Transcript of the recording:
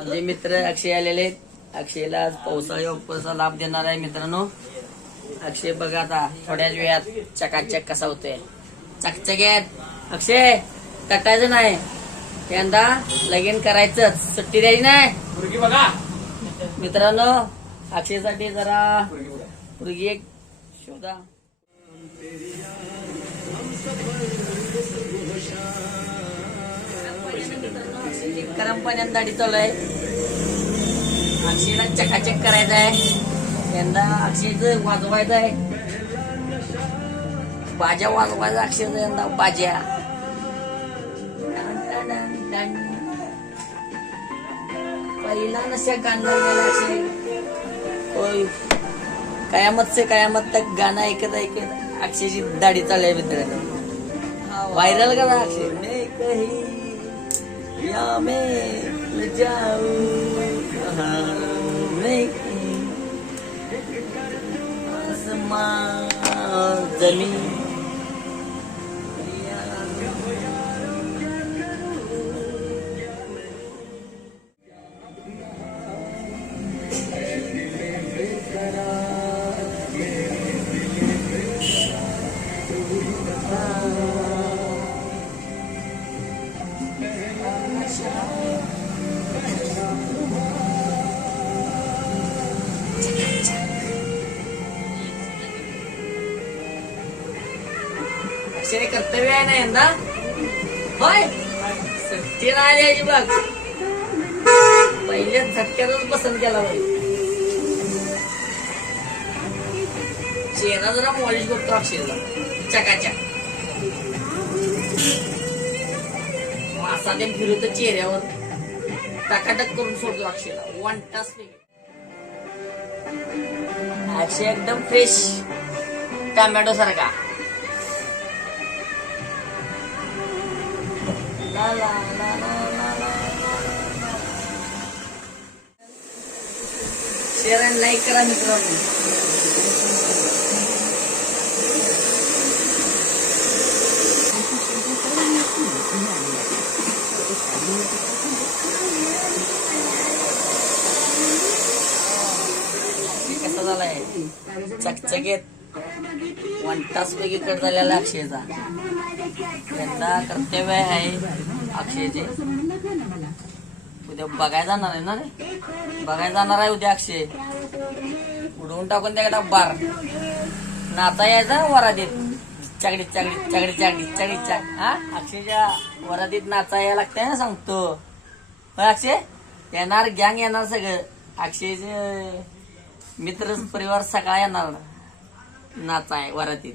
आमचे मित्र अक्षय आलेले आहेत. अक्षयला आज पावसाळी ऑफरचा लाभ देणार आहे मित्रांनो अक्षय बघा आता थोड्याच वेळात चकाचक कसा होतोय चकचक्यात अक्षय तटायचं नाही यंदा लगीन करायचं सुट्टी द्यायची नाही बघा मित्रांनो अक्षयसाठी जरा मुलगी एक शोधा गरम पाण्यात दाढी चालू आहे. अक्षयला चकाचक करायचं आहे. यंदा अक्षयचं वाजवायचं आहे. बाजा वाजवायचा अक्षयचं यंदा बाज्या. पहिला नशा गाणं गेला अक्षय. कयामत से कयामत तक गाणं ऐकत ऐकत अक्षयची दाढी चालू आहे मित्रांनो. व्हायरल करा अक्षय. या मैं जाऊं कहाँ मैं कहीं? आसमां जमीन। अक्षरे कर्तव्य आहे ना यंदा होय सुट्टी नाही द्यायची बघ पहिल्या झटक्यातच पसंत केला बाई चेहरा जरा पॉलिश करतो अक्षयला चकाच्या मासा ते फिरवतो चेहऱ्यावर टकाटक करून सोडतो अक्षयला वन टास अक्षय एकदम फ्रेश टमॅटो सारखा शेअर आणि लाईक करा मित्रांनो. कसा झालाय? चकचकीत. वन तास पैकी कट झालेला अक्षयचा. यंदा कर्तव्य आहे. अक्षयचे उद्या बघायला जाणार आहे ना रे? बघायला जाणार आहे उद्या अक्षय. उडवून टाकून त्या बार. नाचा यायचा वरातीत चागडी चागडी चागडी चागडी चागडी चाग हा? अक्षयच्या वरातीत नाचा यायला लागतंय ना सांगतो. अक्षय? येणार गँग येणार सगळं. अक्षयचे मित्र परिवार सगळा येणार. नाचा आहे वरातीत